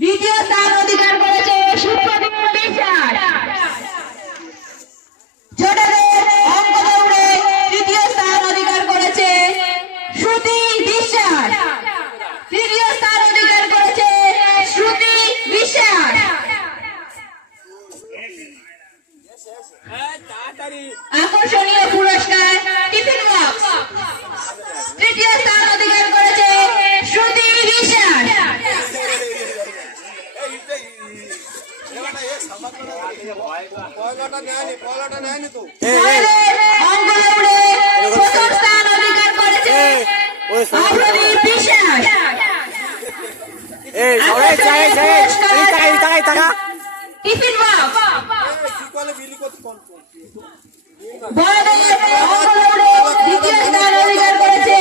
দ্বিতীয় স্থান অধিকার করেছে সুপ্রদীপ বিশ্বাস। ছোটদের অঙ্ক দৌড়ে তৃতীয় স্থান অধিকার করেছে শ্রুতি বিশ্বাস। তৃতীয় স্থান অধিকার করেছে শ্রুতি বিশ্বাস। আকর্ষণীয় পুরস্কার টিফিন বক্স। তৃতীয় স্থান অধিকার করেছে শ্রুতি বিশ্বাস। অঙ্ক দৌড়ে প্রথম স্থান অধিকার করেছে অপ্রদীপ বিশ্বাস। Tiffin box. বড়দের অঙ্ক দৌড়ে দ্বিতীয় স্থান অধিকার করেছে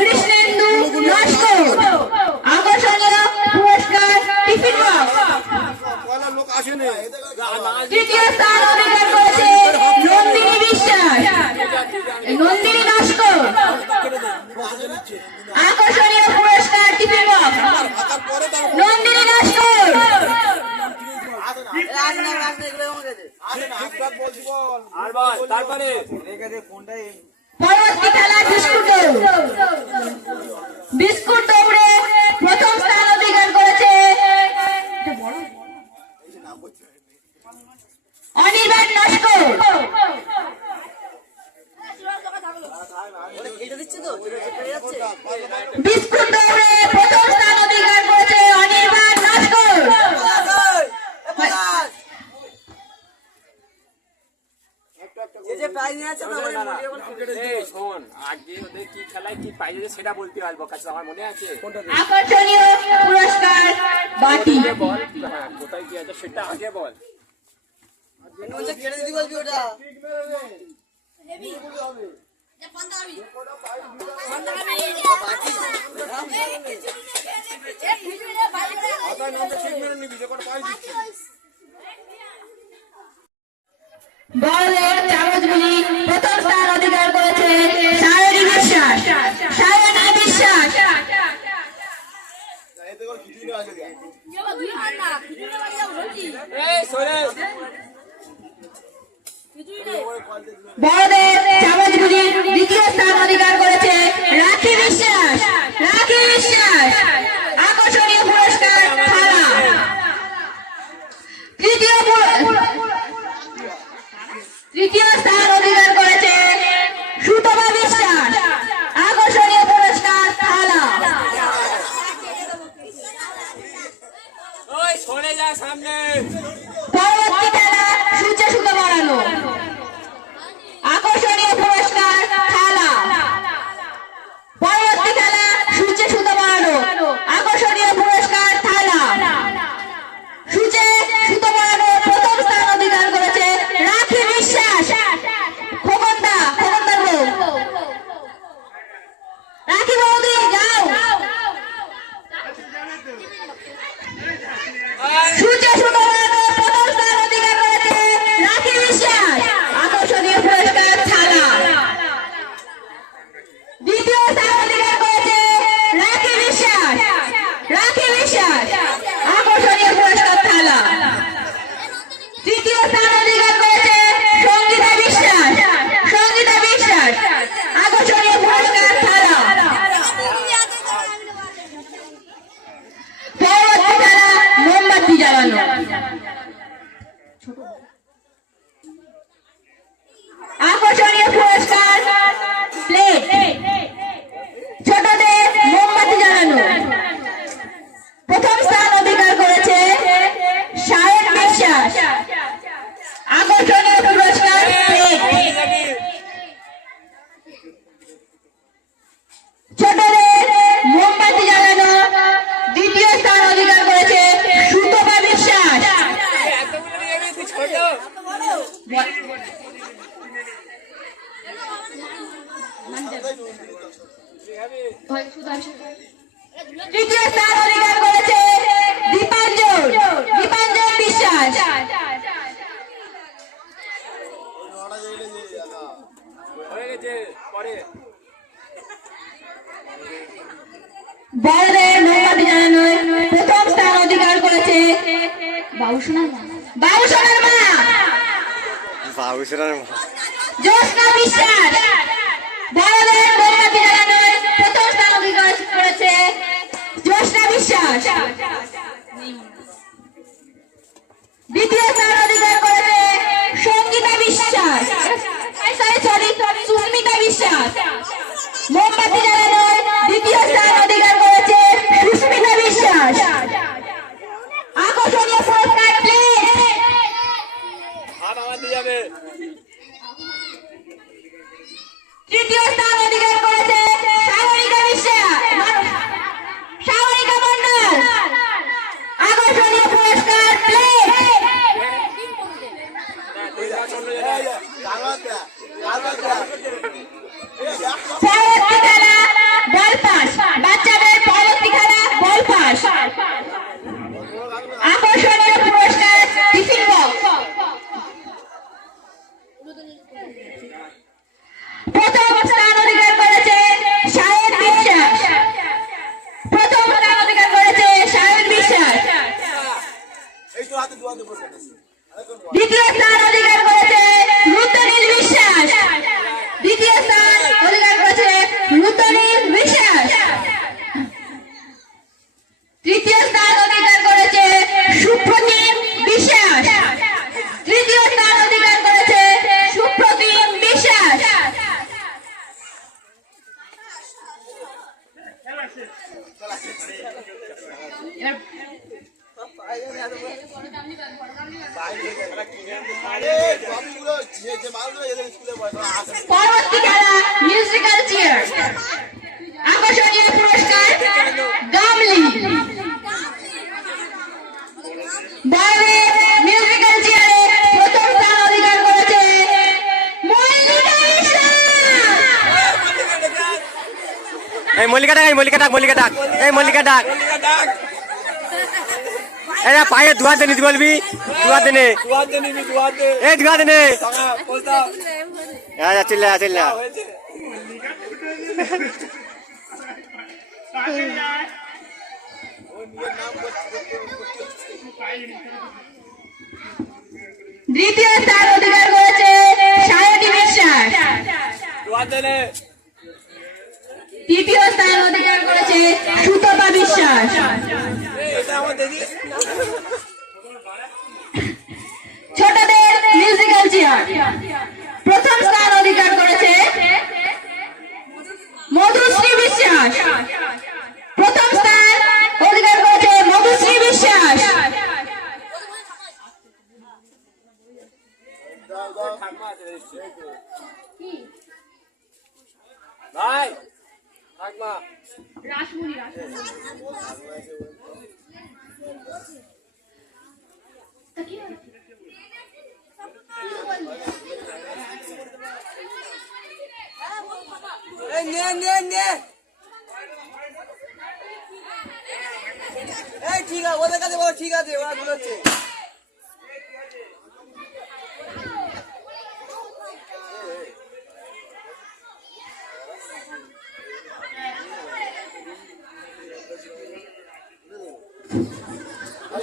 কৃষ্ণেন্দু নস্কর। আকর্ষণীয় পুরস্কার টিফিন বক্স। তৃতীয় স্থান অধিকার করেছে নন্দিনী বিশ্বাস, নন্দিনী নস্কর। আকর্ষণীয় পুরস্কার টিফিন বক্স নন্দিনী নস্কর। পরবর্তী খেলা বিস্কুট দৌড়। বিস্কুট দৌড়ে প্রথম স্থান অধিকার করেছে অনির্বাণ নস্কর। বিস্কুট দৌড়ে প্রথম স্থান অধিকার করেছে অনির্বাণ নস্কর। আকর্ষণীয় পুরস্কার বাটি। কোথায় কি আছে সেটা আগে বল। বড়দের চামচগুলি প্রথম স্থান অধিকার করেছে সায়নী বিশ্বাস। সায়নী বিশ্বাস। বড়দের চামচগুলি দ্বিতীয় স্থান অধিকার করেছে রাখি বিশ্বাস। রাখি বিশ্বাস। আকর্ষণীয় পুরস্কার থালা। তৃতীয় স্থান অধিকার করেছে সুতমা বিশ্বাস। আকর্ষণীয় পুরস্কার থালা। পরবর্তী খেলা সূর্যে সুতো বাড়ানো। আকর্ষণীয় পুরস্কার থালা। পরবর্তী খেলা সূর্যে সুতো বাড়ানো। আকর্ষণীয় পুরস্কার থালা। সূর্যে সুতো বাড়ানো প্রথম স্থান অধিকার করেছে রাখি বিশ্বাস। খোকনদা, খোকনদার বউ রাখি বৌদি যাও। সূর্যে সুতো বাড়ানো প্রথম স্থান অধিকার করেছে রাখি বিশ্বাস। আকর্ষণীয় পুরস্কার থালা। দ্বিতীয় স্থান অধিকার করেছে রাখি বিশ্বাস। রাখি বিশ্বাস। আকর্ষণীয় পুরস্কার থালা। তৃতীয় স্থান অধিকার করেছে সঙ্গীতা বিশ্বাস। সঙ্গীতা বিশ্বাস। আকর্ষণীয় পুরস্কার থালা। পরবর্তী খেলা মোমবাতি জ্বালানো। বাবুসোনার মা বাবুসোনার মা জ্যোৎস্না বিশ্বাস। বড়দের মোমবাতি জ্বালানোয় প্রথম স্থান অধিকার করেছে জ্যোৎস্না বিশ্বাস। দ্বিতীয় স্থান অধিকার করেছে সঙ্গীতা বিশ্বাস, সুস্মিতা বিশ্বাস। মোমবাতি জ্বালানোয় দ্বিতীয় স্থান অধিকার করেছে সুস্মিতা বিশ্বাস। আকর্ষণীয় পুরস্কার প্লিজ। হাত আমার দিয়ে যাবে। তৃতীয় স্থান অধিকার করেছে সাগরিকা বিশ্বাস, সাগরিকা মন্ডল। আকর্ষণীয় পুরস্কার প্লিজ। পরবর্তী খেলা বল পাস, বাচ্চাদের পরবর্তী খেলা বল পাস। আকর্ষণীয় পুরস্কার টিফিন বক্স। প্রথম স্থান অধিকার করেছে সায়ন বিশ্বাস। প্রথম স্থান অধিকার করেছে সায়ন বিশ্বাস। দ্বিতীয় স্থান অধিকার করেছে রুদ্রনীল বিশ্বাস। দ্বিতীয় স্থান অধিকার করেছে রুদ্রনীল বিশ্বাস। তৃতীয় স্থান অধিকার করেছে সুপ্রতিম বিশ্বাস। তৃতীয় স্থান অধিকার করেছে সুপ্রতিম বিশ্বাস। পরবর্তী খেলা মিউজিক্যাল চেয়ার। আকর্ষণীয় পুরস্কার গামলি। বড়দের মিউজিক্যাল চেয়ারে প্রথম স্থান অধিকার করেছে মল্লিকা ইসলাম। এই মল্লিকা ডাক, এই মল্লিকা ডাক, মল্লিকা ডাক, এই মল্লিকা ডাক। এই পায়ে দুয়ার দে নিতে বলবি, দুয়ার দে নে, এই দুয়ার দে নে। চিল্লা চিল্লা। দ্বিতীয় স্থান অধিকার করেছে সায়নী বিশ্বাস। তৃতীয় স্থান অধিকার করেছে সুতপা বিশ্বাস। ছোটদের মিউজিক্যাল চেয়ার প্রথম স্থান অধিকার করেছে মধুশ্রী বিশ্বাস। প্রথম স্থান অধিকার করেছে মধুশ্রী বিশ্বাস। ভাই থাকবা রাসমণি ঠিক আছে ওদের কাছে বলো, ঠিক আছে ওরা ঘুরোচ্ছে।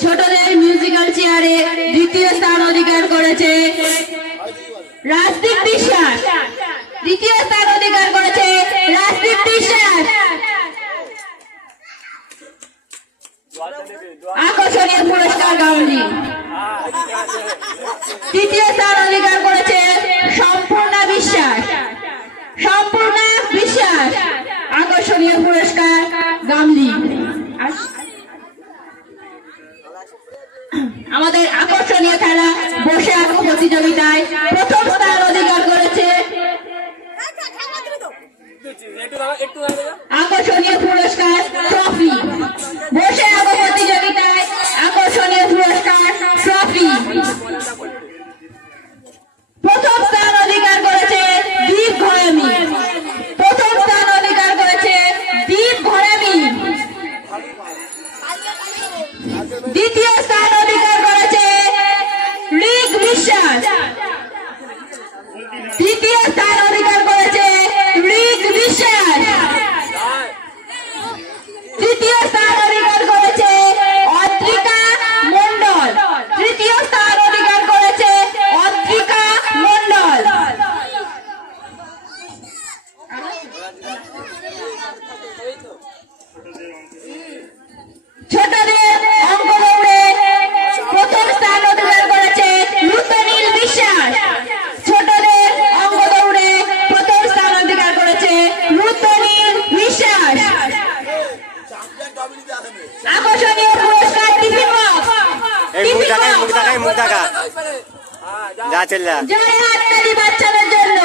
ছোটদের মিউজিক্যাল চেয়ারে দ্বিতীয় স্থান অধিকার করেছে রাজদীপ বিশ্বাস। দ্বিতীয় স্থান অধিকার করেছে রাজদীপ বিশ্বাস। আকর্ষণীয় পুরস্কার গামলি। তৃতীয় স্থান অধিকার করেছে সম্পূর্ণা বিশ্বাস। সম্পূর্ণা বিশ্বাস। আকর্ষণীয় পুরস্কার গামলি। আমাদের আকর্ষণীয় খেলা বসে আঁকো প্রতিযোগিতায় প্রথম স্থান অধিকার করেছে আকর্ষণীয় পুরস্কার ট্রফি। বসে আঁকো প্রতিযোগিতায় আকর্ষণীয় পুরস্কার ট্রফি। প্রথম স্থান অধিকার করেছে দীপ ঘরামি। প্রথম স্থান অধিকার করেছে দীপ ঘরামি। দ্বিতীয় স্থান অধিকার করেছে ঋক বিশ্বাস। তৃতীয় স্থান অধিকার করেছে ঋক বিশ্বাস। তৃতীয় স্থান অধিকার করেছে অদ্রিকা মন্ডল। আকর্ষণীয় পুরস্কার টিফিন বক্স। এই মুখ দেখাই মুখ দেখাই মুখ দেখা হ্যাঁ যা যা চল যা জয় হাততালি বাচ্চাদের জন্য।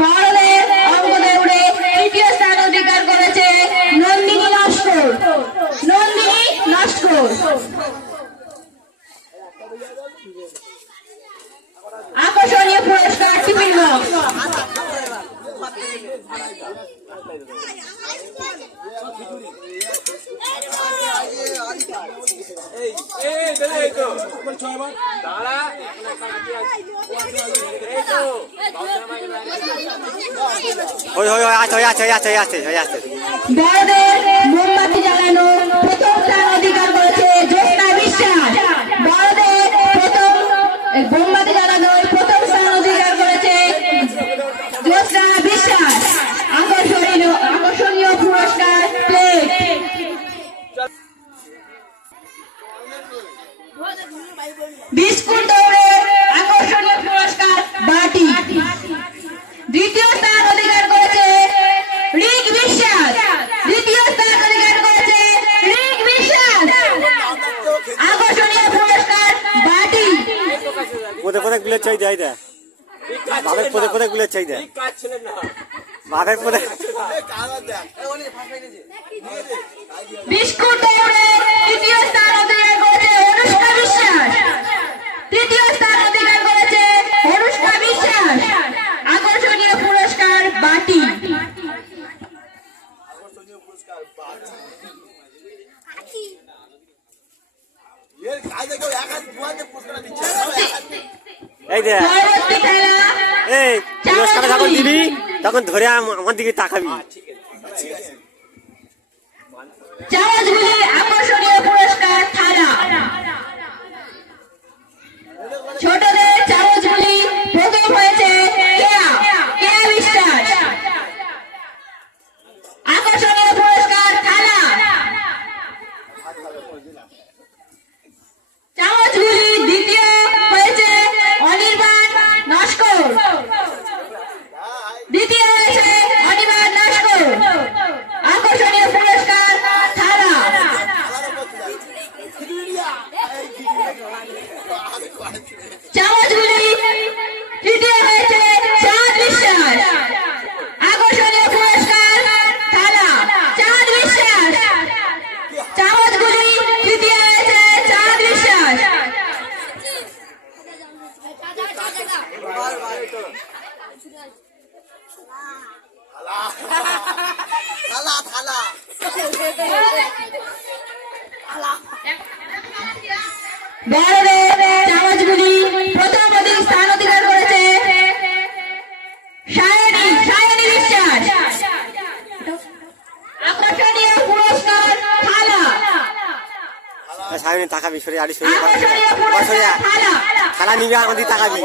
ভারতের অঙ্ক দৌড়ে তৃতীয় স্থান অধিকার করেছে নন্দিনী লস্কর। নন্দিনী লস্কর আকর্ষণীয় পুরস্কার টিফিন বক্স। এই চলে এই তো দাঁড়া এই তো ওই ওই ওই আছে ওই আছে ওই আছে ওই আছে ওই আছে বড়দের মোমবাতি জ্বালানো প্রথম স্থান অধিকার করেছে জ্যোৎস্না বিশ্বাস। বড়দের মোমবাতি জ্বালানোর প্রথম স্থান অধিকার করেছে জ্যোৎস্না বিশ্বাস। আকর্ষণীয় পুরস্কার প্লেট। বিস্কুট দৌড়ে আকর্ষণীয় পুরস্কার বাটি। দ্বিতীয় স্থান অধিকার করেছে রিক বিশ্বাস। দ্বিতীয় স্থান অধিকার করেছে রিক বিশ্বাস। আকর্ষণীয় পুরস্কার বাটি। কোথায় কোথায় গুলো চাই দেয় দে বাপের কোথায় কোথায় গুলো চাই দে কাজ ছিলেন না বাপের কোথায় বিস্কুট দৌড়ে তৃতীয় স্থান অধিকার করেছে অনুষ্কা বিশ্বাস। তৃতীয় স্থান অধিকার করেছে অনুষ্কা বিশ্বাস। আকর্ষণীয় পুরস্কার বাটি। এই দে পরবর্তী খেলা এই পুরস্কার যখন দিবি তখন ধরে আমার দিকে তাকাবি চামচগুলি আকর্ষণীয় পুরস্কার থালা। ছোটদের চামচগুলি প্রথম হয়েছে কেয়া বিশ্বাস। আকর্ষণীয় পুরস্কার থালা। চামচগুলি দ্বিতীয় হয়েছে অনির্বাণ নস্কর। দ্বিতীয় হয়েছে অনির্বাণ নস্কর। আকর্ষণীয় পুরস্কার থালা। চামচগুলি তৃতীয় হয়েছে চাঁদ বিশ্বাস। আকর্ষণীয় পুরস্কার থালা চাঁদ বিশ্বাস। চামচগুলি তৃতীয় হয়েছে চাঁদ বিশ্বাস। থালা থালা বড়দের চামচগুলি প্রথম স্থান অধিকার করেছে সায়নী বিশ্বাস। আকর্ষণীয় পুরস্কার থালা। সামনে তাকাবি সরে আড়ি সরে আকর্ষণীয় পুরস্কার থালা। খেলা নিবি আমাদের তাকাবি